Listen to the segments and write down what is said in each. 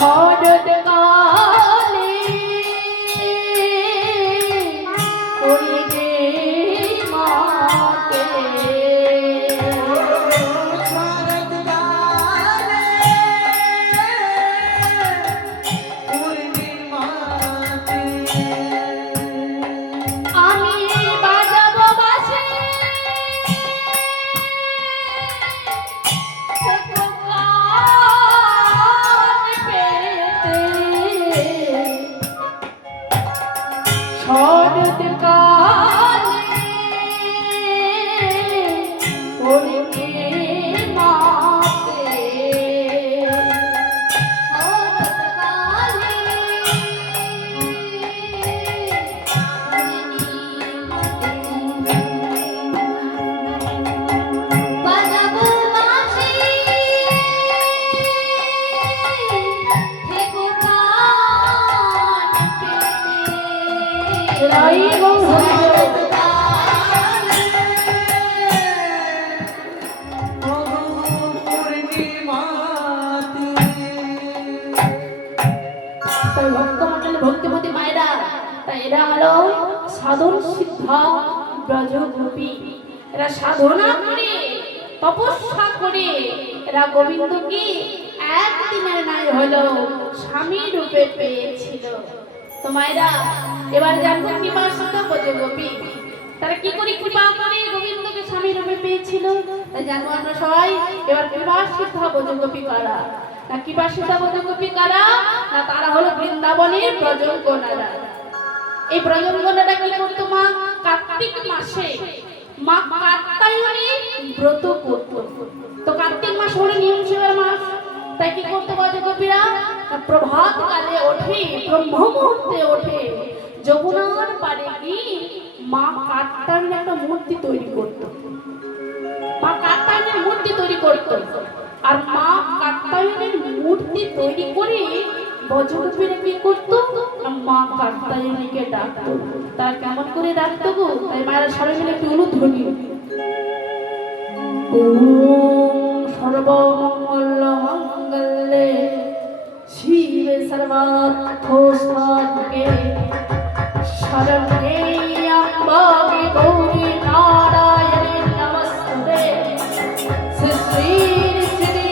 শরৎকালে করিবে মাতে ভক্তিমতী মায়েরা, এরা হলো সাধন সিদ্ধা ব্রজগোপী। এরা সাধনা করে তপস্যা করে এরা গোবিন্দকে একদিনের নাই হলো স্বামী রূপে পেয়েছিল। তো মায়েরা এবার জানবো কৃপা সিদ্ধা ব্রজগোপী তারা কি করে কৃপা করে গোবিন্দকে স্বামী রূপে পেয়েছিল। তাই জানবো আমরা সবাই এবার কৃপা সিদ্ধা ব্রজগোপী কারা। না কৃপা সিদ্ধা ব্রজগোপী কারা? না তারা হলো বৃন্দাবনের ব্রজগণারা। এই ব্রজগণারা কি করতো? মা কার্তিক মাসে মা কাত্যায়নী ব্রত করত। তো কার্তিক মাস হলো নিয়ম সেবার মাস। তাই কি করতে ব্রজগোপীরা? প্রভাত কালে ওঠে, ব্রহ্ম মুহূর্তে ওঠে, যমুনার পাড়ে গিয়ে মা কাত্যায়নীর একটা মূর্তি তৈরি করত। মা কাত্যায়নীর মূর্তি তৈরি করত। আর মা কাত্যায়নীর মূর্তি তৈরি করে ব্রজগোপীরা কি করতো? মা কাত্যায়নীকে ডাকতো। তার কেমন করে ডাকতো গো? তাই মায়েরা সবাই মিলে একটু অনুধ্বনি। ওম সর্বমঙ্গল মঙ্গলে শিবে সর্বার্থ সাধকে শরণ্যে ত্র্যম্বকে গৌরী নারায়ণে নমস্তুতে। শ্রী শ্রী শ্রী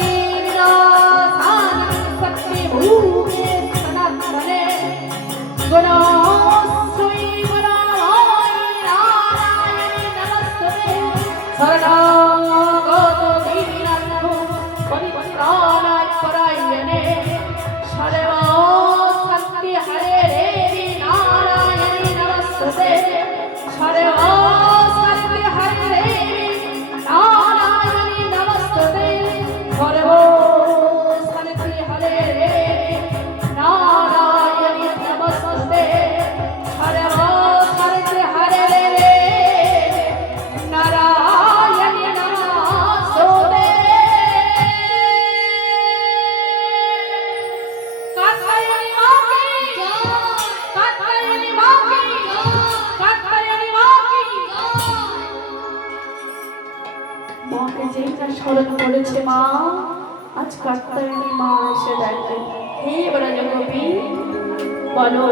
বিনাশানি শক্তি ভূমে সনাতনে গুণশ্রী গুণময়ী নারায়ণে নমস্তুতে। শরণাগত দীনার্থ পরিত্রাণায় পরায়ণে সর্বশক্তি হরে দেবী নারায়ণে নমস্তুতে। সর্বশক্তি হরে দেবী নারায়ণে নমস্তুতে। সর্বশক্তি হরে দেবী নারায়ণে নমস্তুতে। সর্বশক্তি হরে দেবী নারায়ণে নমস্তুতে। কাত্যায়নী মা কি জয়, কাত্যায়নী মা কি জয়, কাত্যায়নী মা কি জয়। মাকে যেটা স্মরণ করেছে মা, আজ কাত্যায়নী মা এসে দেখে। হে ব্রজগোপী, বলো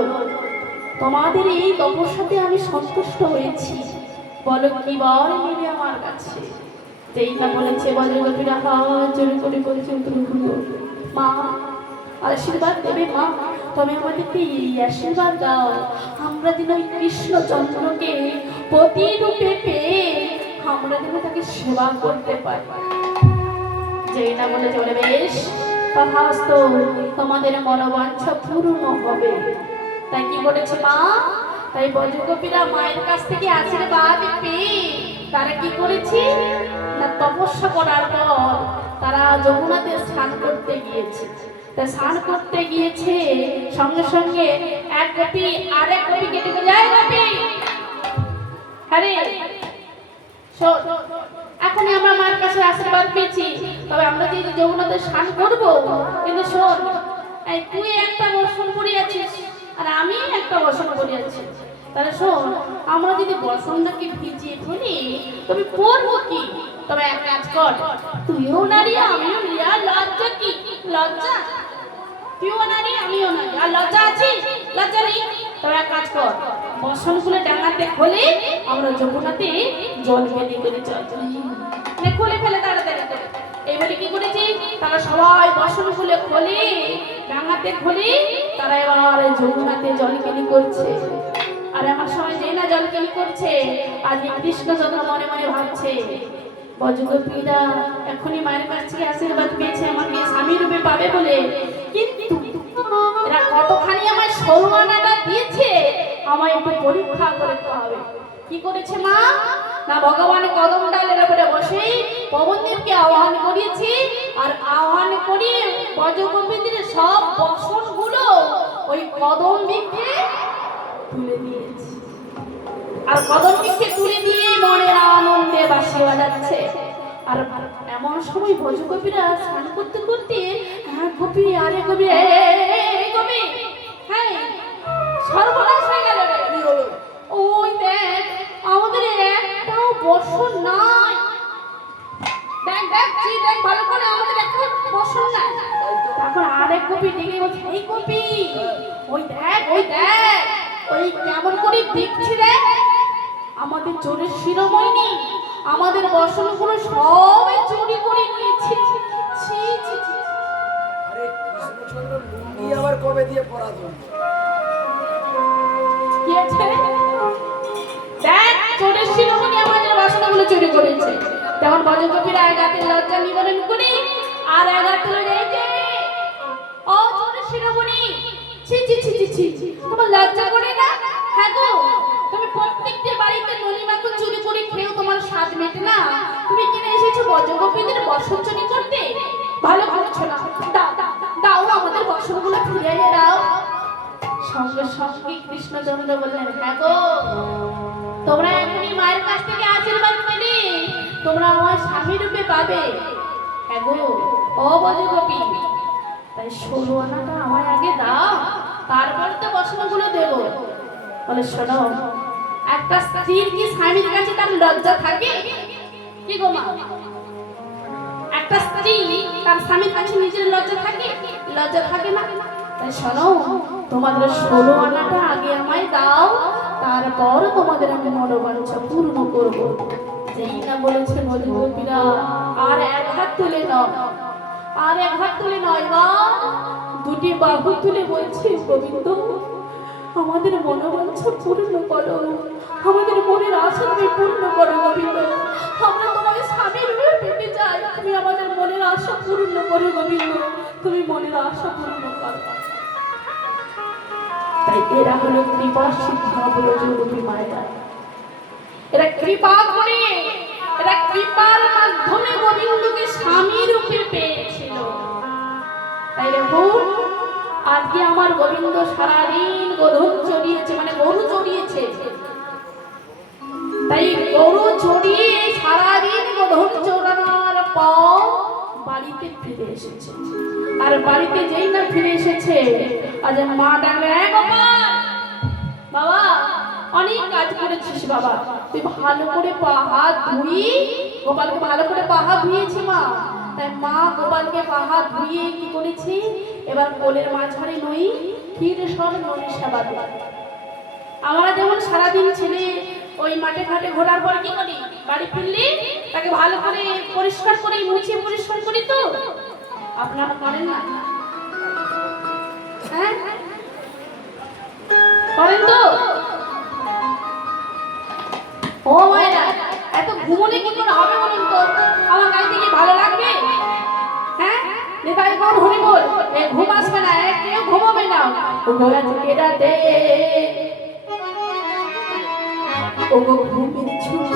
তোমাদের এই তপস্যাতে আমি সন্তুষ্ট হয়েছি। বলো কি বর নেবে আমার কাছে। যেইটা বলেছে ব্রজগোপীরা হাত জোড়ে করে বলছে মা আশীর্বাদ দেবে মা। তবে আমাদেরকে এই আশীর্বাদ দাও, আমরা যেন ওই কৃষ্ণচন্দ্রকে পতি রূপে পেয়ে আমরা যেন তাকে সেবা করতে পারি। যেটা বলে চলে বেশ তথাস্তু, তোমাদের মনোবাঞ্ছা পূর্ণ হবে। তাই কি করেছে মা? তাই ব্রজগোপীরা মায়ের কাছ থেকে আশীর্বাদ পেয়ে তারা কি করেছে? না তপস্যা করার পর তারা যমুনাতে স্নান করতে গিয়েছে। তা স্নান করতে গিয়েছে সঙ্গে সঙ্গে এক গোপী আরেক গোপীকে ডেকে যায়, গোপী আরে শোন, এখনই আমরা মায়ের কাছে আশীর্বাদ পেয়েছি, তবে আমরা যে যমুনাতে স্নান করবো, কিন্তু শোন এই তুই একটা বসন পরিয়েছিস আর আমি একটা বসন পরিয়েছি। তাহলে শোন, আমরা যদি বসনটাকে ভিজিয়ে ফেলি তবে পরবো কি? তবে এক কাজ কর, তুইও নারী আমিও রিয়া, লজ্জা কি? লজ্জা তুইও নারী আমিও নারী, আর লজ্জা আছে? লজ্জা নেই? তবে এক কাজ কর, বসনগুলো ডাঙাতে খোলে আমরা যমুনাতে জল ফেলে করে চল। খোলে ফেলে তাড়াতাড়ি করে। এই বলে কি করেছি, তারা সবাই বসনগুলো খোলে ডাঙাতে খোলে, তারা এবার যমুনাতে জল কেলি করছে। আর আমার সময় যেই না জল কেলি করছে, আজ কৃষ্ণচন্দ্র মনে মনে ভাবছে বজগোপীরা এখনই মায়ের কাছ থেকে আশীর্বাদ পেয়েছে আমাকে স্বামী রূপে পাবে বলে, কিন্তু এরা কতখানি আমার 16 আনাটা দিয়েছে, আমায় একটু পরীক্ষা করতে হবে। কি করেছে মা? না ভগবান কদম ডালের উপরে বসে পবনদেবকে আহ্বান করিয়েছি, আর আহ্বান করিয়ে বজগোপীদের সব বসনগুলো ওই কদম বৃক্ষে তুলে দিয়েছে। আর কদম বৃক্ষে তুলে দিয়ে মনের আনন্দে বাঁশি বাজাচ্ছে। আর এমন সময় বজগোপীরা স্নান করতে করতে, হ্যাঁ গোপী, আরে গোপী, গোপী, হ্যাঁ সর্বনাশ হয়ে গেল রে। ওই দেখ আমাদের একটাও বসন নাই। দেখ দেখ দেখ ভালো করে, আমাদের একটা বসন নাই। তখন আরেক গোপী ডেকে বলছে, এই গোপী ওই দেখ ওই কেমন করে দেখছি রে, আমাদের চোরের শিরোমণি আমাদের বসনগুলো সবাই চুরি করে নিয়েছে। ছি ছি ছি। আরে কৃষ্ণচন্দ্র লুঙ্গি আবার কবে দিয়ে পরা জন্য কি আছে? দেখ চোরের শিরোমণি আমাদের বসনগুলো চুরি করেছে। তখন বজগোপীরা এগাতে লজ্জা নিবারণ করে আর এগাতে রেখে, ও চোরের শিরোমণি, ছি ছি ছি ছি ছি, তোমার লজ্জা করে না? হ্যাঁ গো, তুমি প্রত্যেকটা বাড়িতে নলিমাখন চুরি করে খেয়েও তোমার স্বাদ মেটে না, তুমি কিনে এসেছো বজগোপীদের বসন চুরি করতে? ভালো করছো না, দাও দাও আমাদের বসনগুলো ফিরিয়ে এনে দাও। সঙ্গে সঙ্গে কৃষ্ণচন্দ্র বললেন, হ্যাঁ গো, তোমরা এখনই মায়ের কাছ থেকে আশীর্বাদ পেলে তোমরা আমার স্বামী রূপে পাবে। হ্যাঁ গো ও বজগোপী, তাই 16 আনাটা আমায় আগে দাও, তারপর তো বসনগুলো দেবো। বলে শোনো, একটা স্ত্রীর কি স্বামীর কাছে তার লজ্জা থাকে? কি গো মা, একটা স্ত্রী তার স্বামীর কাছে নিজের লজ্জা থাকে? লজ্জা থাকে না। তাই শোনো, তোমাদের 16 আনাটা আগে আমায় দাও, তারপর তোমাদের আমি মনোবাঞ্ছা পূর্ণ করব। যেই না বলেছে বজগোপীরা, আর এক হাত তুলে নাও, আর এক হাত তুলে নয় বা দুটি বাহু তুলে বলছে, গোবিন্দ আমাদের মনোবাঞ্ছা পূর্ণ করো, আমাদের মনের আশা তুমি পূর্ণ করো গোবিন্দ, আমরা তোমাকে স্বামী রূপে পেতে চাই, তুমি আমাদের মনের আশা পূর্ণ করো গোবিন্দ, তুমি মনের আশা পূর্ণ করো। তাই এরা হলো কৃপা সিদ্ধা বলে যোগী মায়েরা, এরা কৃপা করে, এরা কৃপার মাধ্যমে গোবিন্দকে স্বামী রূপে পেয়েছিল। তাই দেখুন আজকে আমার গোবিন্দ সারাদিন গোধন চড়িয়েছে, মানে গরু চড়িয়েছে। তাই গরু চড়িয়ে সারাদিন গোধন চড়ানোর পর বাড়িতে ফিরে এসেছে। আর বাড়িতে যেই না ফিরে এসেছে, আজ মা ডাকলে, বাবা অনেক কাজ করেছিস বাবা, তুই ভালো করে পা হাত ধুই, গোপালকে ভালো করে পা হাত ধুয়েছি মা। তাই মা গোপালকে পা হাত ধুয়ে কি করেছি, এবার কোলের মাঝারে নই ফির সব ননি সেবা দেয়। আমরা যেমন সারাদিন ছেলে ওই মাঠে ঘাটে ঘোরার পর কি করি, বাড়ি ফিরলে তাকে ভালো করে পরিষ্কার করে মুছিয়ে পরিষ্কার করি, তো আপনারা করেন না? হ্যাঁ করেন তো? ও মায়েরা, এত ঘুমোলে কি করে হবে বলুন তো? আমার গাড়ি থেকে ভালো লাগবে? হ্যাঁ নেতাই কোন হরি বল, ঘুম আসবে না, কেউ ঘুমাবে না। ও গোলা থেকে রাতে ও গো ঘুমের ছুটি,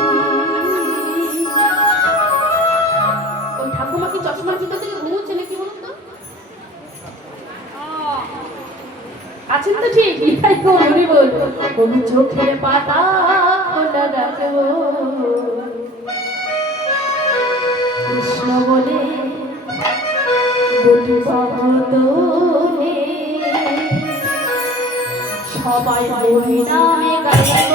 ওই ঠাকুমা কি চশমার ভিতর থেকে ঘুমোচ্ছে নাকি বলুন তো? আছেন তো ঠিক, নেতাই কোন হরি বল, ও চোখের পাতা খোলা রাখবো কৃষ্ণ বলে দুটি বাহু তোলে, সবাই হরি নামে গাইব।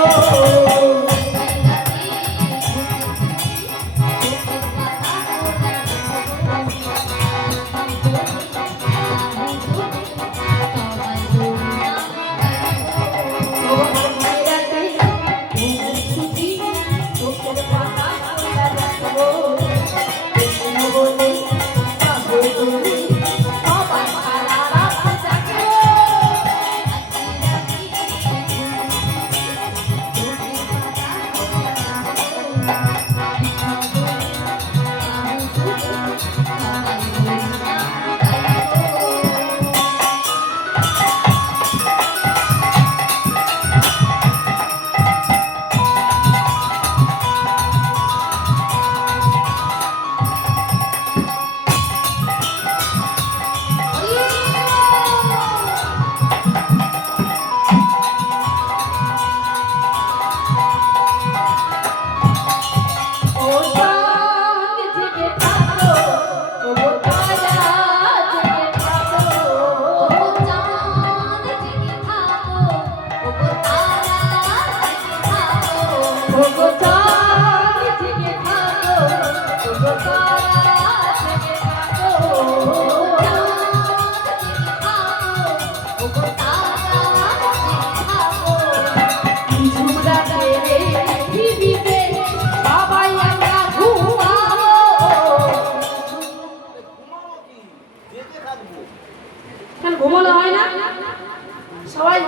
সবাই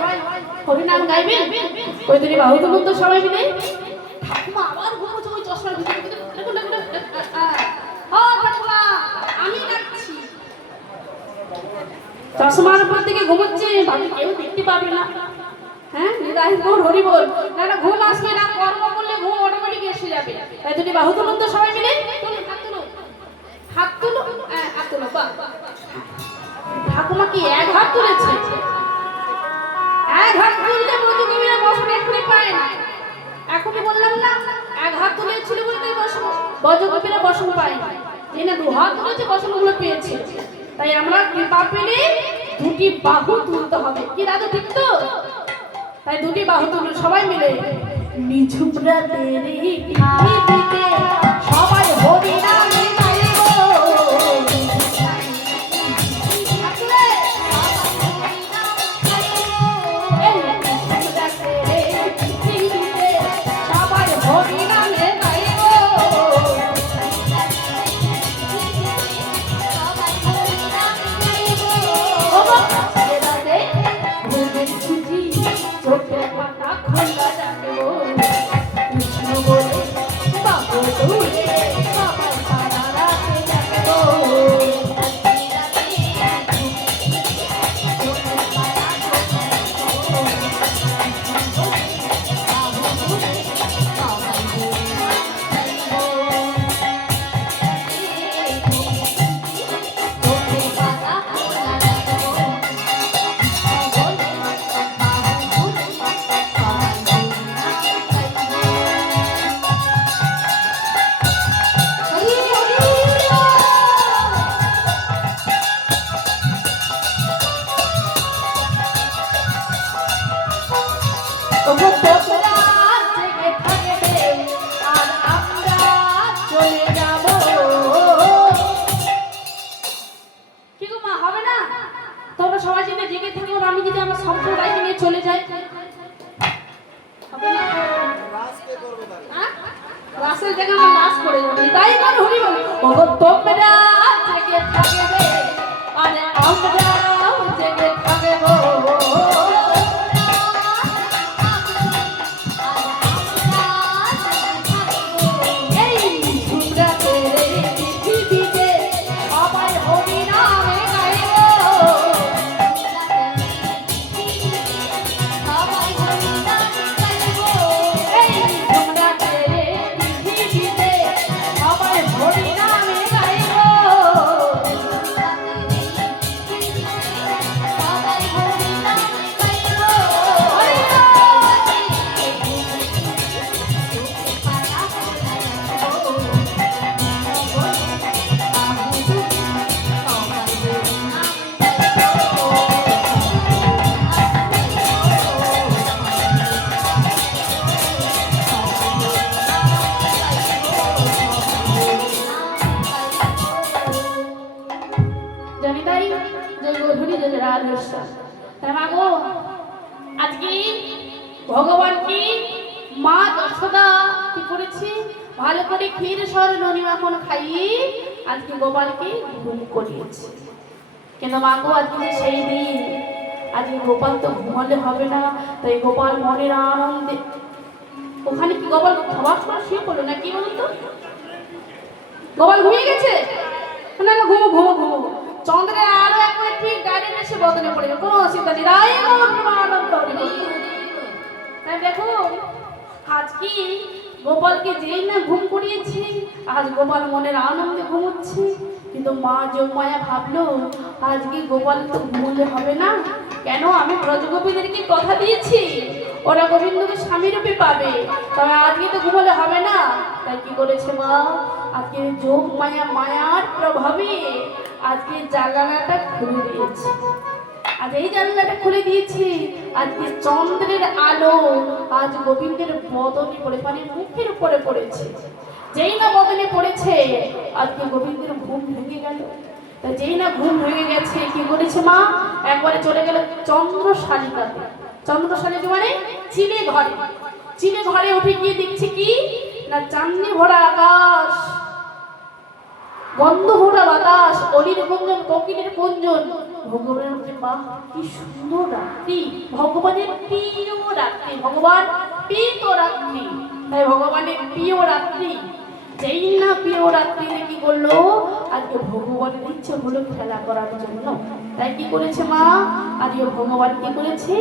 হরিনাম গাইবেন। ওই দুটি বাহু তুলুন তো সবাই মিলে। ঠাকুমা আবার ঘুমোচ্ছে ওই চশমার ভিতরে। দেখুন দেখুন ঠাকুমা আমি ডাকছি। চশমার উপর থেকে ঘুমোচ্ছে, ভাবি কেউ দেখতে পাবে না। হ্যাঁ নিদাই বল হরি বল, না ঘুম আসবে না, কর্ম করলে ঘুম অটোমেটিক এসে যাবে। তাই দুটি বাহু তুলুন তো সবাই মিলে। তুলুন, হাত তুলুন, হাত তুলুন, হাত তুলুন। বাহ, ঠাকুমা কি এক হাত তুলেছে? এক হাত তুললে ব্রজকবিরা বসন এক্ষুনি পায় না। এখনই বললাম না, এক হাত তুলেছিল বলে তাই বসন ব্রজকবিরা বসন পায় না। যে না দু হাত তুলেছে বসনগুলো পেয়েছে। তাই আমরা কৃপা পেলে দুটি বাহু তুলতে হবে। কি দাদু ঠিক তো? তাই দুটি বাহু তুলুন সবাই মিলে। নিঝুমরা দেরি দিতে সবাই হরি নামে গাইব। সবাই হরি নামে গাইব। চোখের পাতা খোলা রাখবো কৃষ্ণ বলে বাবু তুলে সবাই সারা রাতে রাখবো। চলে যায় রাসেল থেকে আমার লাশ পড়ে যাবে। তাই বল হরি বল ওগো তোমরা জেগে থাকবে আর আমরা জেগে থাকবো। আজকে ভগবান কি মা যশোদা কি করেছে, ভালো করে ক্ষীর সর ননি মাখন খাইয়ে আজকে গোপালকে ঘুম করিয়েছে। কিন্তু মা গো আজকে সেই দিন, আজকে গোপাল তো ঘুমালে হবে না। তাই গোপাল মনের আনন্দে ওখানে কি গোপাল খাবার সময় শুয়ে পড়লো না কি বলুন তো? গোপাল ঘুমিয়ে গেছে না? না ঘুমো ঘুমো ঘুমো। চন্দ্রের আলো একবার ঠিক গাড়ি এসে বদলে পড়ে গেল, কোনো অসুবিধা নেই। রাই আনন্দ দেখো আজ কি গোপালকে যেই না ঘুম করিয়েছি, আজ গোপাল মনের আনন্দে ঘুমোচ্ছে। কিন্তু মা যোগমায়া ভাবলো আজকে গোপাল তো ঘুমোলে হবে না। কেন? আমি ব্রজগোপীদেরকে কথা দিয়েছি ওরা গোবিন্দকে স্বামী রূপে পাবে, তবে আজকে তো ঘুমোলে হবে না। তাই কি করেছে মা, আজকে যোগমায়া মায়ার প্রভাবে আজকে জানালাটা খুলে দিয়েছে। আজ এই জানলাটা খুলে দিয়েছি, আজকে চন্দ্রের আলো আজ গোবিন্দের বদনে পড়ে, মানে মুখের উপরে পড়েছে। যেই না বদনে পড়েছে আজকে গোবিন্দের ঘুম ভেঙে গেল। তা যেই না ঘুম ভেঙে গেছে কি করেছে মা, একবারে চলে গেল চন্দ্রশালিকাতে। চন্দ্রশালিকা মানে চিলে ঘরে। চিলে ঘরে উঠে গিয়ে দেখছে কি না, চাঁদনি ভরা আকাশ, গন্ধ ভরা বাতাস, অলির গুঞ্জন, কোকিলের কুঞ্জন। ভগবানের মধ্যে মা কি সুন্দর রাত্রি, ভগবানের প্রিয় রাত্রি, ভগবান প্রীত রাত্রি। তাই ভগবানের প্রিয় রাত্রি, যেই না প্রিয় রাত্রিতে কি করলো, আজকে ভগবানের ইচ্ছে হলো খেলা করার জন্য। তাই কি করেছে মা, আজকে ভগবান কি করেছে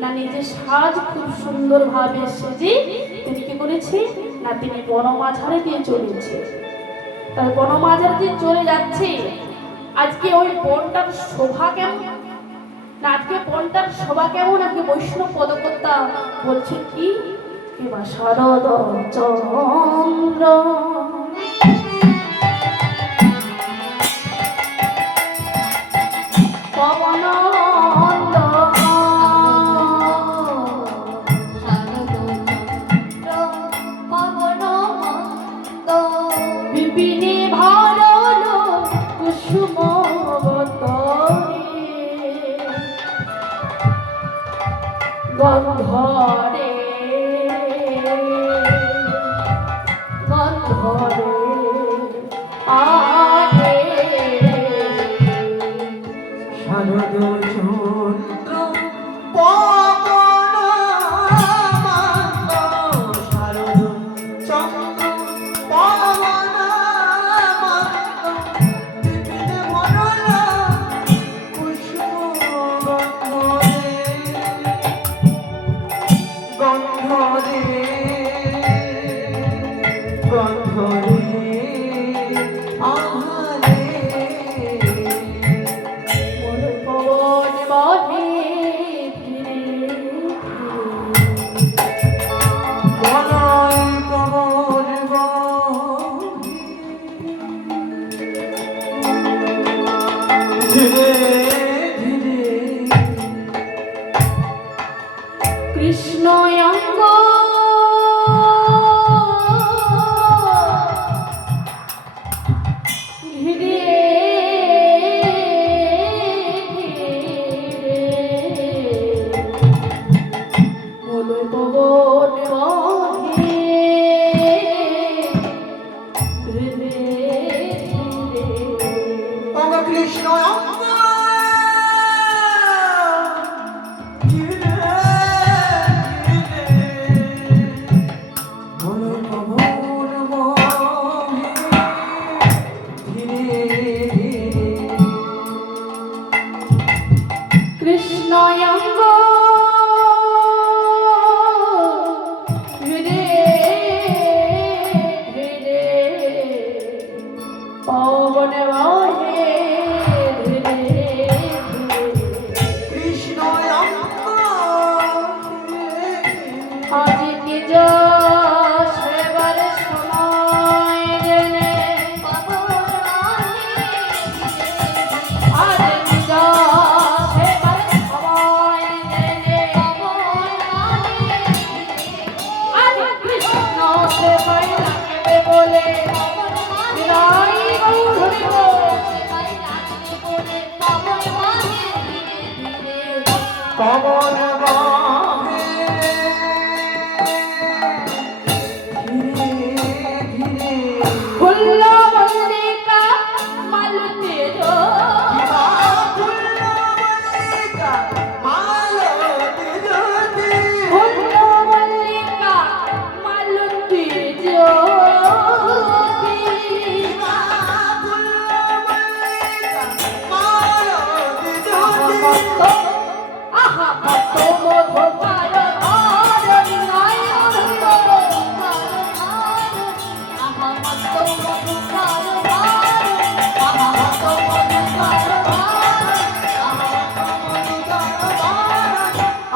না, নিজের সাজ খুব সুন্দর ভাবে সেজে তিনি কি করেছে না, তিনি বনমাঝারে দিয়ে চলেছে। তার বনমাঝারে দিয়ে চলে যাচ্ছে। আজকে ওই বনটার শোভা কেমন না, আজকে বনটার শোভা কেমন, আজকে বৈষ্ণব পদকর্তা বলছে কি, কিবা শারদ চন্দ্র পবনন্দ বিপিনে ভরল কুসুম গন্ধরে গন্ধরে আরে শারদ চন্দ্র পবন মান্ত, শারদ চন্দ্র পবন মান্ত, বিপিনে ভরল কুসুম গন্ধরে গন্ধরে আহারে মন পবন বহে ফিরে বনয় পবন ধীরে ধীরে কৃষ্ণ অঙ্গ ঘিরে মন পবন বহে ধীরে ধীরে অঙ্গ কৃষ্ণ অঙ্গ ধীরে ধীরে মন পবন বহে ধীরে ধীরে কৃষ্ণ অঙ্গ ধীরে ধীরে পবন বহে ধীরে ধীরে কৃষ্ণ অঙ্গ আজ নিজ সেবার সময় জেনে আজ নিজ সেবার সময় জেনে আজ কৃষ্ণ সেবায় লাগবে বলে বিদায় গৌর পবন বহে ধীরে ধীরে ফুল্ল মল্লিকা মালতী জো ফুল্ল মল্লিকা মালতী জ্যোতি ফুল্ল মল্লিকা মালতী জ্যোতি ফুল্ল মল্লিকা মালতী জ্যোতি আহা কত মধু পার আর নাই অন্ত আহা কত মধু পার আহা কত মধু পার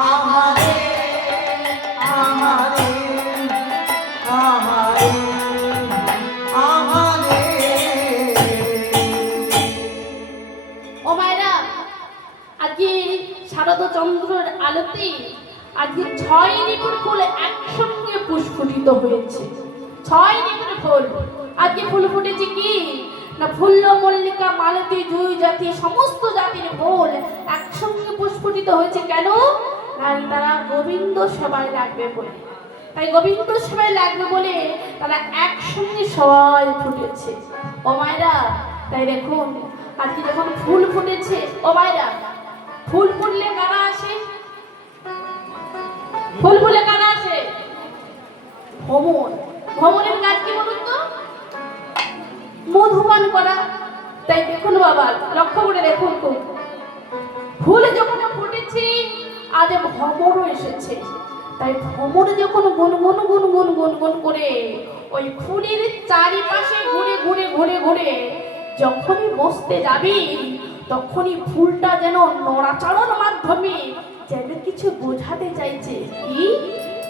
আহারে আহারে আহারে আহারে ও মায়েরা, আজকে শারদ চন্দ্রের আলোতে আজকে 6 ঋতুর ফুল একসঙ্গে পুষ্পিত হয়েছে। 6 ঋতুর ফুল আজকে ফুল ফুটেছে কি না, ফুল্ল মল্লিকা মালতী জুই জাতি সমস্ত জাতির ফুল একসঙ্গে পুষ্পিত হয়েছে। কেন না, তারা গোবিন্দ সেবায় লাগবে বলে। তাই গোবিন্দ সেবায় লাগবে বলে তারা একসঙ্গে সবাই ফুটেছে। ও মায়েরা, তাই দেখুন আজকে যখন ফুল ফুটেছে, ও মায়েরা, ফুল ফুটলে কারা আসে? ফুল ফুলে কারা আসে? ভ্রমণ। ভ্রমণের কাজ কি বলুন তো? মধুপান করা। তাই দেখুন বাবা, লক্ষ্য করে দেখুন তো, ফুল যখন ফুটেছে আজ ভ্রমণও এসেছে। তাই ভ্রমণ যখন গুনগুন গুনগুন গুনগুন করে ওই ফুলের চারিপাশে ঘুরে ঘুরে ঘুরে ঘুরে যখনই বসতে যাবি, তখনই ফুলটা যেন নড়াচড়ার মাধ্যমে যেন কিছু বোঝাতে চাইছে। কি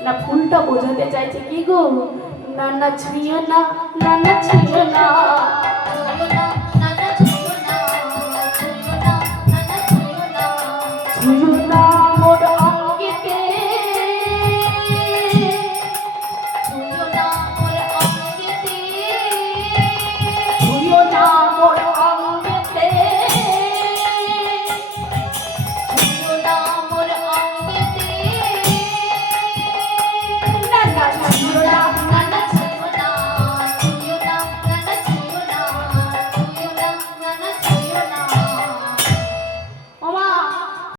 না, ফুলটা বোঝাতে চাইছে কি গো, না না ছুঁয়ো না, না না ছুঁয়ো না, ছুঁয়ো না মোরা